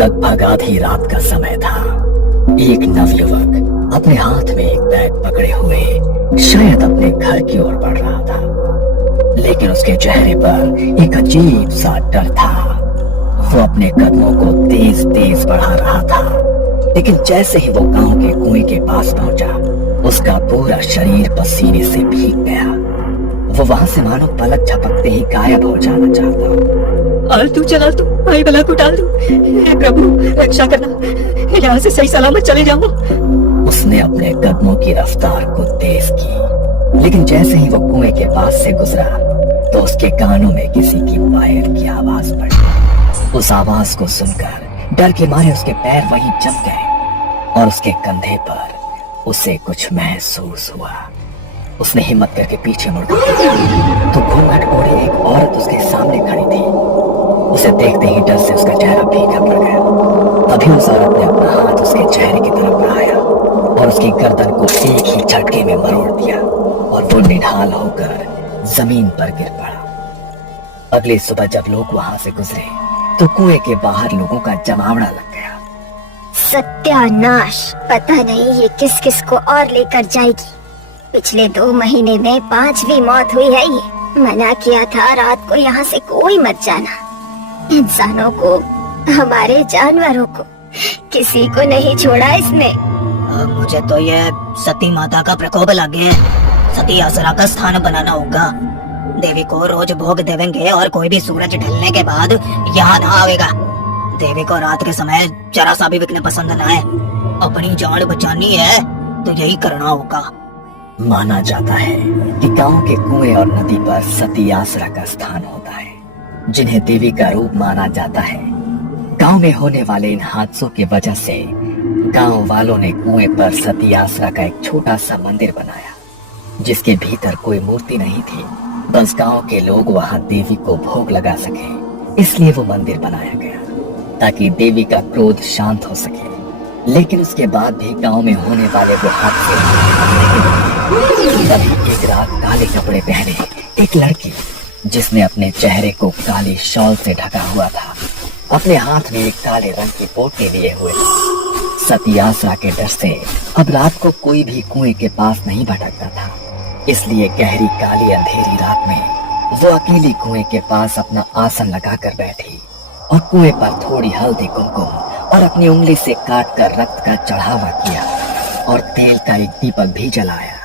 लगभग आधी रात का समय था। एक नवयुवक अपने हाथ में एक बैग पकड़े हुए शायद अपने घर की ओर बढ़ रहा था, लेकिन उसके चेहरे पर एक अजीब सा डर था। वो अपने कदमों को तेज तेज बढ़ा रहा था, लेकिन जैसे ही वो गांव के कुएं के पास पहुंचा, उसका पूरा शरीर पसीने से भीग गया। वो वहां से मानो पलक झपकते ही गायब हो जाना चाहता। आलतू चला तू आई बला को डाल दू, हे प्रभु रक्षा करना, यहाँ से सही सलामत चले जाओ। उसने अपने कदमों की रफ्तार को तेज की, लेकिन जैसे ही वो कुएं के पास से गुजरा तो उसके कानों में किसी की पायल की आवाज पड़ी। उस आवाज को सुनकर डर के मारे उसके पैर वहीं जम गए और उसके कंधे पर उसे कुछ महसूस हुआ। उसने हिम्मत करके पीछे मुड़ गया तो घूंघट ओढ़े एक औरत उसके सामने खड़ी थी। उसे देखते ही डर से उसका चेहरा फीका पड़ गया। तभी उस औरत ने अपना हाथ उसके चेहरे की तरफ बढ़ाया और उसकी गर्दन को एक ही झटके में मरोड़ दिया और वो निढाल होकर जमीन पर गिर पड़ा। अगली सुबह जब लोग वहां से गुजरे तो कुएं के बाहर लोगों का जमावड़ा लग गया। सत्यानाश, पता नहीं ये किस किस को और लेकर जाएगी। पिछले 2 महीने में 5वीं मौत हुई है। ये मना किया था रात को यहाँ से कोई मत जाना। इंसानों को, हमारे जानवरों को, किसी को नहीं छोड़ा इसने। मुझे तो ये सती माता का प्रकोप लगे है। सती आसरा का स्थान बनाना होगा। देवी को रोज भोग देवेंगे और कोई भी सूरज ढलने के बाद यहाँ ना आवेगा। देवी को रात के समय जरा सा भी बिकने पसंद ना है। अपनी जान बचानी है तो यही करना होगा। माना जाता है कि गांव के कुएं और नदी पर सती आसरा का स्थान होता है, जिन्हें देवी का रूप माना जाता है। गांव में होने वाले इन हादसों की वजह से गांव वालों ने कुएं पर सती आसरा का एक छोटा सा मंदिर बनाया, जिसके भीतर कोई मूर्ति नहीं थी। बस गांव के लोग वहां देवी को भोग लगा सके, इसलिए वो मंदिर बनाया गया ताकि देवी का क्रोध शांत हो सके। लेकिन उसके बाद भी गांव में होने वाले वो हादसे। तभी एक रात काले कपड़े पहने एक लड़की, जिसने अपने चेहरे को काली शॉल से ढका हुआ था, अपने हाथ में एक काले रंग की पोटली लिए हुए, सती आसरा के डर से अब रात को कोई भी कुएं के पास नहीं भटकता था। इसलिए गहरी काली अंधेरी रात में वो अकेली कुएं के पास अपना आसन लगाकर बैठी और कुएं पर थोड़ी हल्दी, कुमकुम और अपनी उंगली से काट कर रक्त का चढ़ावा किया और तेल का एक दीपक भी जलाया।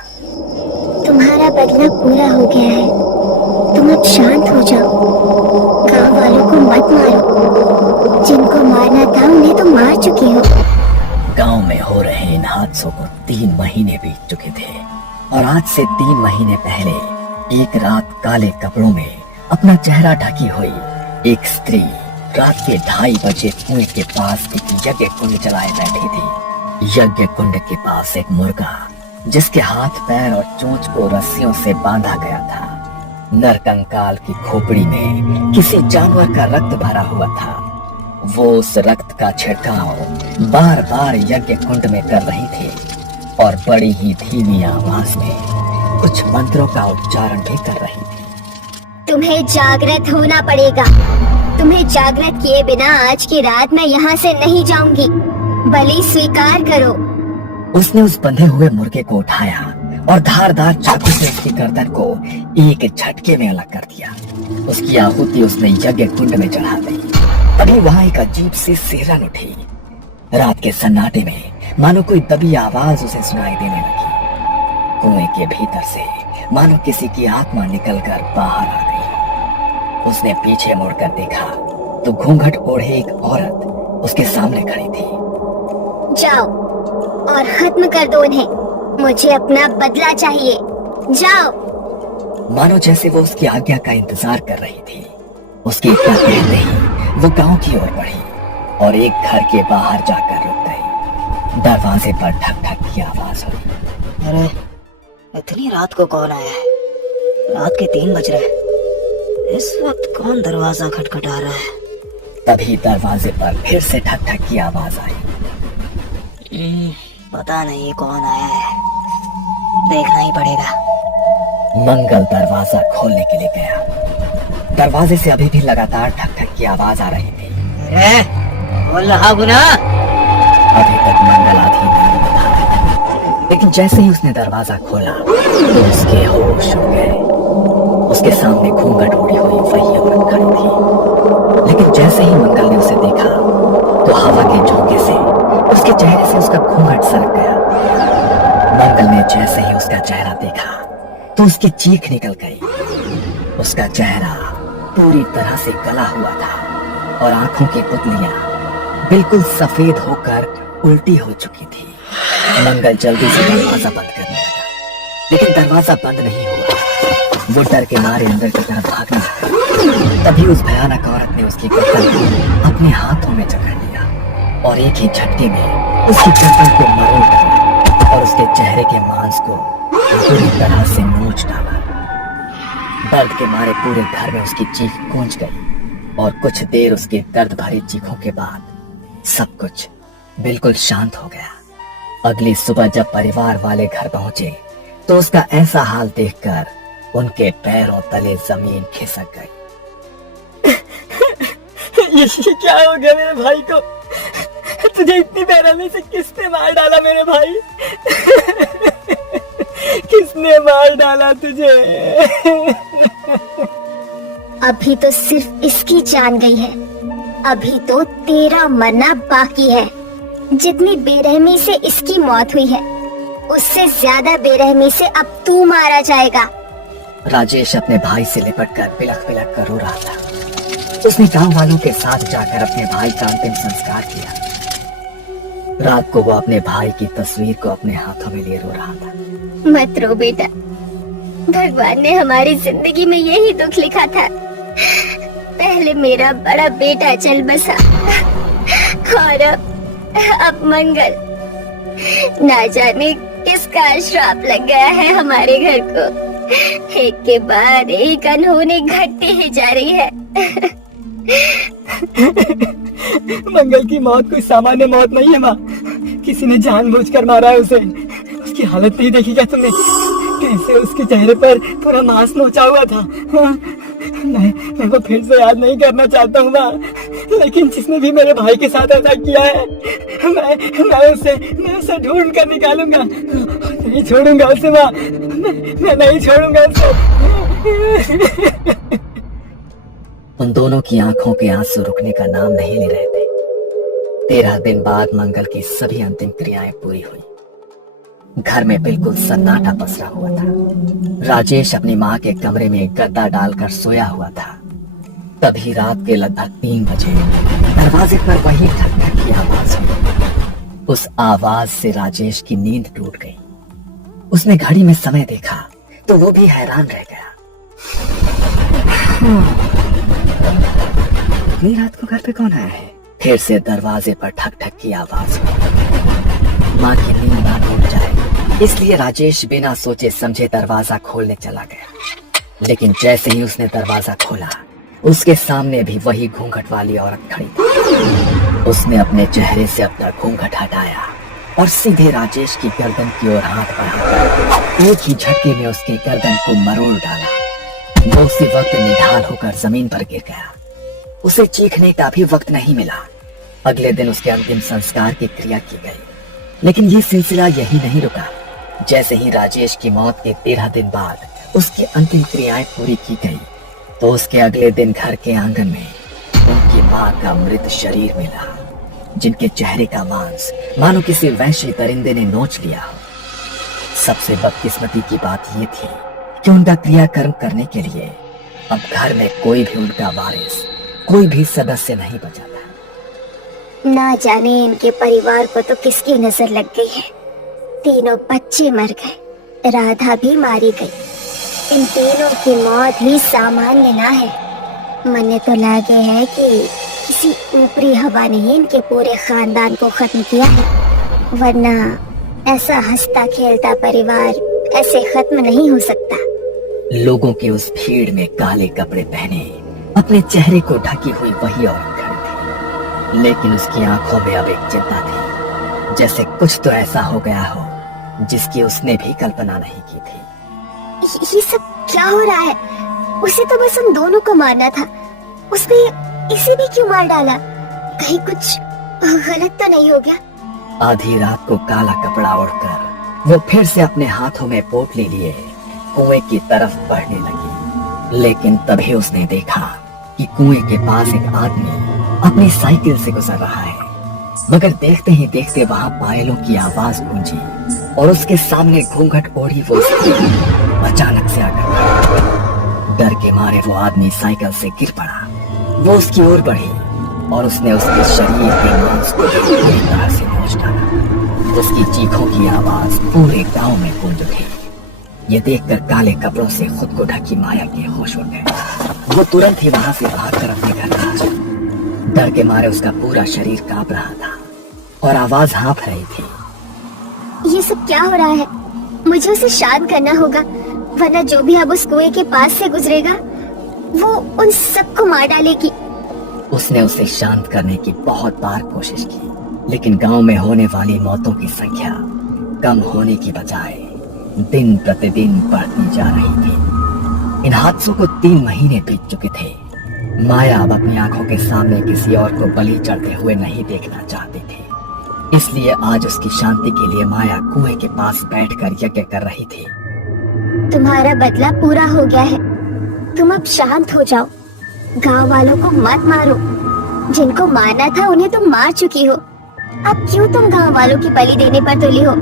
तुम्हारा बदला पूरा हो गया है, तुम अब शांत हो जाओ। गांव वालों को मत मारो, जिनको मारना था उन्हें तो मार चुकी हो। गांव में हो रहे इन हादसों को 3 महीने बीत चुके थे और आज से 3 महीने पहले एक रात काले कपड़ों में अपना चेहरा ढकी हुई एक स्त्री रात के 2:30 बजे कुएं के पास एक यज्ञ कुंड जलाए बैठी थी। यज्ञ कुंड के पास एक मुर्गा, जिसके हाथ पैर और चोंच को रस्सियों से बांधा गया था। नरकंकाल की खोपड़ी में किसी जानवर का रक्त भरा हुआ था। वो उस रक्त का छिड़काव बार बार यज्ञ कुंड में कर रही थी और बड़ी ही धीमी आवाज में कुछ मंत्रों का उच्चारण भी कर रही थी। तुम्हें जागृत होना पड़ेगा। तुम्हें जागृत किए बिना आज की रात मैं यहाँ से नहीं जाऊंगी। बलि स्वीकार करो। उसने उस बंधे हुए मुर्गे को उठाया और धारदार चाकू से उसकी गर्दन को एक झटके में अलग कर दिया। उसकी आहुति उसने यज्ञ कुंड में चढ़ा दी। तभी वहां एक अजीब सी सिहरन उठी। रात के सन्नाटे में मानो कोई दबी आवाज उसे सुनाई देने लगी। कुएं के भीतर से मानो किसी की आत्मा निकलकर बाहर आ गई। उसने पीछे मुड़कर देखा तो घूंघट ओढ़े एक औरत उसके सामने खड़ी थी। जाओ और खत्म कर दो उन्हें। मुझे अपना बदला चाहिए। जाओ। मानो जैसे वो उसकी आज्ञा का इंतजार कर रही थी। उसके इतना कहते ही वो गांव की ओर बढ़ी और एक घर के बाहर जाकर रुक गई। दरवाजे पर ठक ठक की आवाज हुई। अरे इतनी रात को कौन आया है? रात के 3 बज रहे। इस वक्त कौन दरवाजा खटखटा रहा है? तभी दरवाजे पर फिर से ठक ठक की आवाज आई। पता नहीं कौन आया है, देखना ही पड़ेगा। मंगल दरवाजा खोलने के लिए गया। दरवाजे से अभी भी लगातार ठक ठक की आवाज आ रही थी। खोल रहा हूँ ना। अभी तक मंगल आधी नींद में था, लेकिन जैसे ही उसने दरवाजा खोला तो उसके होश उड़ गए। उसके सामने घूंघट ओढ़ी हुई वही औरत खड़ी थी। लेकिन जैसे ही मंगल ने उसे देखा तो हवा के झोंके से उसके चेहरे से उसका घूंघट सरक गया। मंगल ने जैसे ही उसका चेहरा देखा तो उसकी चीख निकल गई। उसका चेहरा पूरी तरह से गला हुआ था और आंखों की पुतलियां बिल्कुल सफेद होकर उल्टी हो चुकी थी। मंगल जल्दी से दरवाजा बंद करने लगा, लेकिन दरवाजा बंद नहीं हुआ। वो डर के मारे अंदर की तरफ भागने लगा। तभी उस भयानक औरत ने उसकी गर्दन को अपने हाथों में जकड़ लिया और एक ही झटके में उसकी गर्दन को मरोड़ डाला और उसके चेहरे के मांस को पूरी तरह से नोच डाला। दर्द के मारे पूरे घर में उसकी चीख गूंज गई और कुछ देर उसके दर्द भरी चीखों के बाद सब कुछ बिल्कुल शांत हो गया। अगली सुबह जब परिवार वाले घर पहुंचे तो उसका ऐसा हाल देखकर उनके पैरों तले जमीन खिसक गई। ये क्या हो गया मेरे भाई को? तुझे इतनी बेरहमी से किसने मार डाला मेरे भाई? किसने मार डाला तुझे? अभी तो सिर्फ इसकी जान गई है, अभी तो तेरा मरना बाकी है। जितनी बेरहमी से इसकी मौत हुई है, उससे ज्यादा बेरहमी से अब तू मारा जाएगा। राजेश अपने भाई से लिपटकर बिलख बिलख कर रो रहा था। उसने गांव वालों के साथ जाकर अपने भाई का अंतिम संस्कार किया। रात को वो अपने भाई की तस्वीर को अपने हाथों में लिए रो रहा था। मत रो बेटा, भगवान ने हमारी जिंदगी में यही दुख लिखा था। पहले मेरा बड़ा बेटा चल बसा और अब मंगल। ना जाने किसका श्राप लग गया है हमारे घर को। एक के बाद एक अनहोनी घटती ही जा रही है। मंगल की मौत कोई सामान्य मौत नहीं है माँ, किसी ने जानबूझकर मारा है उसे। उसकी हालत नहीं देखी क्या तुमने? कैसे उसके चेहरे पर पूरा मांस नोचा हुआ था। मैं वो फिर से याद नहीं करना चाहता हूँ माँ, लेकिन जिसने भी मेरे भाई के साथ ऐसा किया है, मैं उसे ढूंढ कर निकालूंगा। नहीं छोड़ूंगा उसे माँ, मैं नहीं छोड़ूंगा उसे। उन दोनों की आंखों के आंसू रुकने का नाम नहीं ले रहे थे। 13 दिन बाद मंगल की सभी अंतिम क्रियाएं पूरी हुई। घर में बिल्कुल सन्नाटा पसरा हुआ था। राजेश अपनी माँ के कमरे में गद्दा डालकर सोया हुआ था। तभी रात के लगभग 3 बजे दरवाजे पर वही ठक ठक की आवाज हुई। उस आवाज से राजेश की नींद टूट गई। उसने घड़ी में समय देखा तो वो भी हैरान रह गया। इतनी रात को घर पे कौन आया है? फिर से दरवाजे पर ठक ठक की आवाज हुई। माँ की नींद ना टूट जाए इसलिए राजेश बिना सोचे समझे दरवाजा खोलने चला गया। लेकिन जैसे ही उसने दरवाजा खोला, उसके सामने भी वही घूंघट वाली औरत खड़ी थी। उसने अपने चेहरे से अपना घूंघट हटाया और सीधे राजेश की गर्दन की ओर हाथ बढ़ाकर एक ही झटके में उसकी गर्दन को मरोड़ डाला। वो उसी वक्त निढाल होकर जमीन पर गिर गया। उसे चीखने का भी वक्त नहीं मिला। अगले दिन उसके अंतिम संस्कार की क्रिया की गई। लेकिन ये सिलसिला यही नहीं रुका। जैसे ही राजेश की मौत के 13 दिन बाद उसकी अंतिम क्रियाएं पूरी की गई तो उसके अगले दिन घर के आंगन में उनकी माँ का मृत शरीर मिला, जिनके चेहरे का मांस मानो किसी वैश्य दरिंदे ने नोच लिया। सबसे बदकिस्मती की बात यह थी कि उनका क्रियाकर्म करने के लिए अब घर में कोई भी उनका वारिस, कोई भी सदस्य नहीं बचा था। ना जाने इनके परिवार को तो किसकी नजर लग गई है। तीनों बच्चे मर गए, राधा भी मारी गई। इन तीनों की मौत ही सामान्य ना है। मन्ने तो लगे है कि किसी ऊपरी हवा ने ही इनके पूरे खानदान को खत्म किया है, वरना ऐसा हंसता खेलता परिवार ऐसे खत्म नहीं हो सकता। लोगों की उस भीड़ में काले कपड़े पहने अपने चेहरे को ढकी हुई वही औरत खड़ी थी, लेकिन उसकी आंखों में अब एक चिंता थी, जैसे कुछ तो ऐसा हो गया हो जिसकी उसने भी कल्पना नहीं की थी। ये सब क्या हो रहा है? उसे तो बस हम दोनों को मारना था, उसने इसे भी क्यों मार डाला? कहीं कुछ गलत तो नहीं हो गया? आधी रात को काला कपड़ा ओढ़कर वो फिर से अपने हाथों में पोटली लिए कुएं की तरफ बढ़ने लगी। लेकिन तभी उसने देखा कि कुएं के पास एक आदमी अपनी साइकिल से गुजर रहा है। मगर देखते ही देखते वहां पायलों की आवाज गूंजी और उसके सामने घूंघट ओढ़ी वो स्त्री अचानक से आकर खड़ी। डर के मारे वो आदमी साइकिल से गिर पड़ा। वो उसकी ओर बढ़ी और उसने उसके शरीर के मांस को पूरी तरह से नोच डाला। उसकी चीखों की आवाज पूरे गांव में गूंज उठी। ये देखकर काले कपड़ों से खुद को ढकी माया के होश उड़ गए। वो तुरंत ही वहां से भागकर अपने घर पहुंची। डर के मारे उसका पूरा शरीर कांप रहा था और आवाज हाँफ रही थी। ये सब क्या हो रहा है? मुझे उसे शांत करना होगा, वरना जो भी अब उस कुएं के पास से गुजरेगा वो उन सबको मार डालेगी। उसने उसे शांत करने की बहुत बार कोशिश की, लेकिन गांव में होने वाली मौतों की संख्या कम होने की बजाय दिन प्रतिदिन बढ़ती जा रही थी। इन हादसों को 3 महीने बीत चुके थे। माया अब अपनी आंखों के सामने किसी और को बलि चढ़ते हुए नहीं देखना चाहती थी। इसलिए आज उसकी शांति के लिए माया कुएं के पास बैठकर यज्ञ कर रही थी। तुम्हारा बदला पूरा हो गया है, तुम अब शांत हो जाओ। गांव वालों को मत मारो, जिनको मारना था उन्हें तुम मार चुकी हो। अब क्यों तुम गांव वालों की बलि देने पर तुली हो?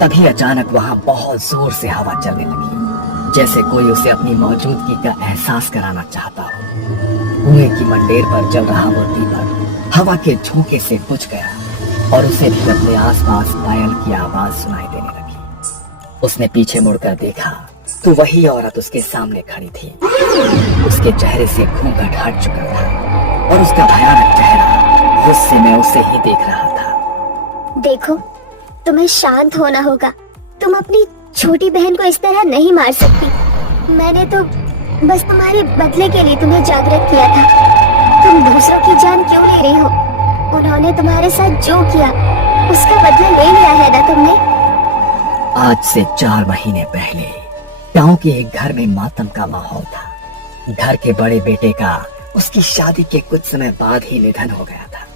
तभी अचानक वहां बहुत जोर से हवा चलने लगी, जैसे कोई उसे अपनी मौजूदगी का एहसास कराना चाहता हो। कुएं की मंडेर पर जल रहा वो दीपक हवा के झोंके से बुझ गया और उसे भी अपने आसपास पायल की आवाज सुनाई देने लगी। उसने पीछे मुड़कर देखा तो वही औरत उसके सामने खड़ी थी। उसके चेहरे से घूंघट हट चुका था और उसका भयानक चेहरा गुस्से में उसे ही देख रहा था। देखो, तुम्हें शांत होना होगा। तुम अपनी छोटी बहन को इस तरह नहीं मार सकती। मैंने तो बस तुम्हारे बदले के लिए तुम्हें जागृत किया था। तुम दूसरों की जान क्यों ले रही हो? उन्होंने तुम्हारे साथ जो किया उसका बदला ले लिया है ना तुमने? आज से 4 महीने पहले गांव के एक घर में मातम का माहौल था। घर के बड़े बेटे का उसकी शादी के कुछ समय बाद ही निधन हो गया था।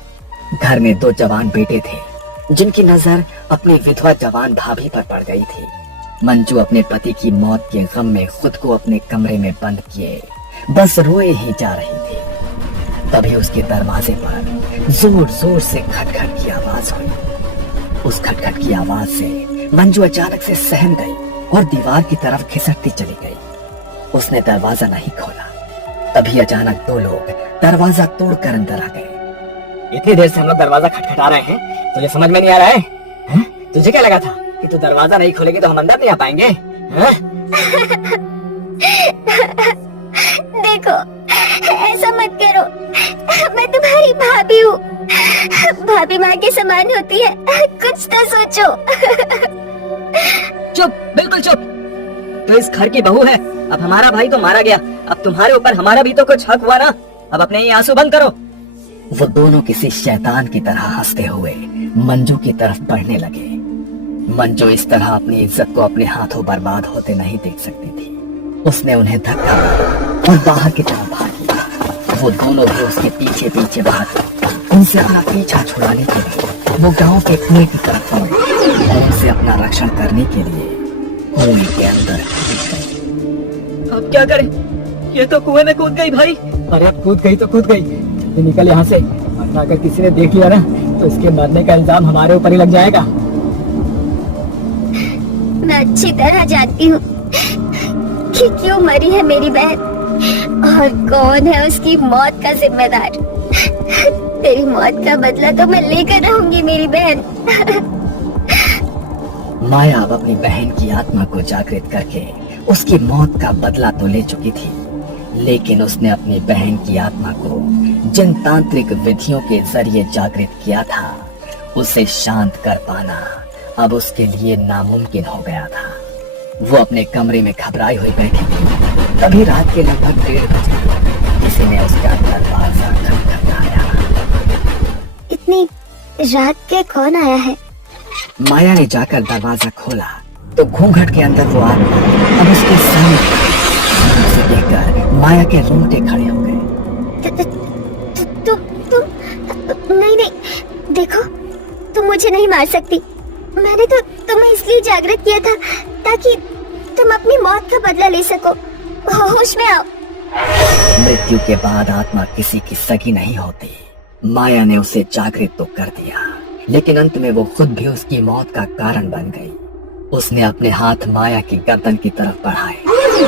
घर में 2 जवान बेटे थे जिनकी नजर अपनी विधवा जवान भाभी पर पड़ गई थी। मंजू अपने पति की मौत के गम में खुद को अपने कमरे में बंद किए बस रोए ही जा रही थी। तभी उसके दरवाजे पर जोर जोर से खटखट की आवाज हुई। उस खटखट की आवाज से मंजू अचानक से सहम गई और दीवार की तरफ खिसकती चली गई। उसने दरवाजा नहीं खोला। तभी अचानक 2 लोग दरवाजा तोड़कर अंदर आ गए। इतनी देर से हम लोग दरवाजा खटखटा रहे हैं, तुझे समझ में नहीं आ रहा है? हैं? तुझे क्या लगा था कि तू दरवाजा नहीं खोलेगी तो हम अंदर नहीं आ पाएंगे? देखो, ऐसा मत करो। मैं तुम्हारी भाभी हूँ। भाभी माँ के समान होती है, कुछ तो सोचो। चुप, बिल्कुल चुप। तो इस घर की बहू है। अब हमारा भाई तो मारा गया, अब तुम्हारे ऊपर हमारा भी तो कुछ हक हुआ ना। अब अपने ये आंसू बंद करो। वो दोनों किसी शैतान की तरह हंसते हुए मंजू की तरफ बढ़ने लगे। मंजू इस तरह अपनी इज्जत को अपने हाथों बर्बाद होते नहीं देख सकती थी। उसने उन्हें धक्का मारा और बाहर की तरफ भागी। वो दोनों भी उसके पीछे पीछे भागे। उनसे अपना पीछा छुड़ाने के लिए वो गांव के कुएं की तरफ दौड़े और उनसे अपना रक्षण करने के लिए कुएं के अंदर कूद गई। अब क्या करें? ये तो कुएं में कूद गई भाई। अरे अब कूद गई तो कूद गई, जल्दी निकल यहाँ से, वरना अगर किसी ने देख लिया ना तो इसके मरने का इल्जाम हमारे ऊपर ही लग जाएगा। मैं अच्छी तरह जानती हूँ कि क्यों मरी है मेरी बहन और कौन है उसकी मौत का जिम्मेदार। तेरी मौत का बदला तो मैं लेकर रहूंगी मेरी बहन। माया अब अपनी बहन की आत्मा को जागृत करके उसकी मौत का बदला तो ले चुकी थी, लेकिन उसने अपनी बहन की आत्मा को जिन तांत्रिक विधियों के जरिए जागृत किया था उसे शांत कर पाना अब उसके लिए नामुमकिन हो गया था। वो अपने कमरे में घबराई हुई बैठी थी। तभी रात के लगभग 1:30 बजे किसी ने उसका दरवाजा खटखटाया। इतनी रात के कौन आया है? माया ने जाकर दरवाजा खोला तो घूंघट के अंदर वो आत्मा अब उसके सामने थी। उसे देखकर माया के रोंगटे खड़े हो गए। तुम नहीं नहीं, मार सकती। मैंने तो तुम्हें इसलिए जागृत किया था ताकि तुम अपनी मौत का बदला ले सको। होश में आओ। मृत्यु के बाद आत्मा किसी की सगी नहीं होती। माया ने उसे जागृत तो कर दिया, लेकिन अंत में वो खुद भी उसकी मौत का कारण बन गई। उसने अपने हाथ माया की गर्दन की तरफ बढ़ाए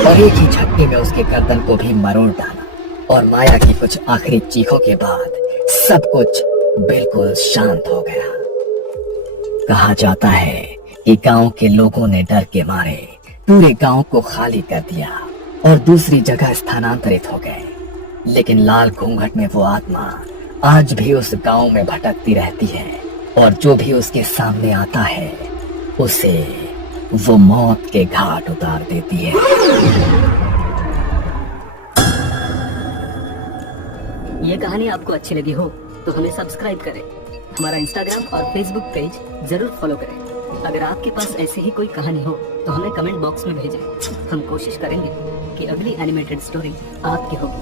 और एक ही झटके में उसके गर्दन को भी मरोड़ डाला और माया की कुछ आखिरी चीखों के बाद सब कुछ बिल्कुल शांत हो गया। कहा जाता है कि गांव के लोगों ने डर के मारे पूरे गांव को खाली कर दिया और दूसरी जगह स्थानांतरित हो गए, लेकिन लाल घूंघट में वो आत्मा आज भी उस गांव में भटकती रहती है और जो भी उसके सामने आता है उसे वो मौत के घाट उतार देती है। ये कहानी आपको अच्छी लगी हो तो हमें सब्सक्राइब करें, हमारा इंस्टाग्राम और फेसबुक पेज जरूर फॉलो करें। अगर आपके पास ऐसे ही कोई कहानी हो तो हमें कमेंट बॉक्स में भेजें। हम कोशिश करेंगे कि अगली एनिमेटेड स्टोरी आपकी होगी।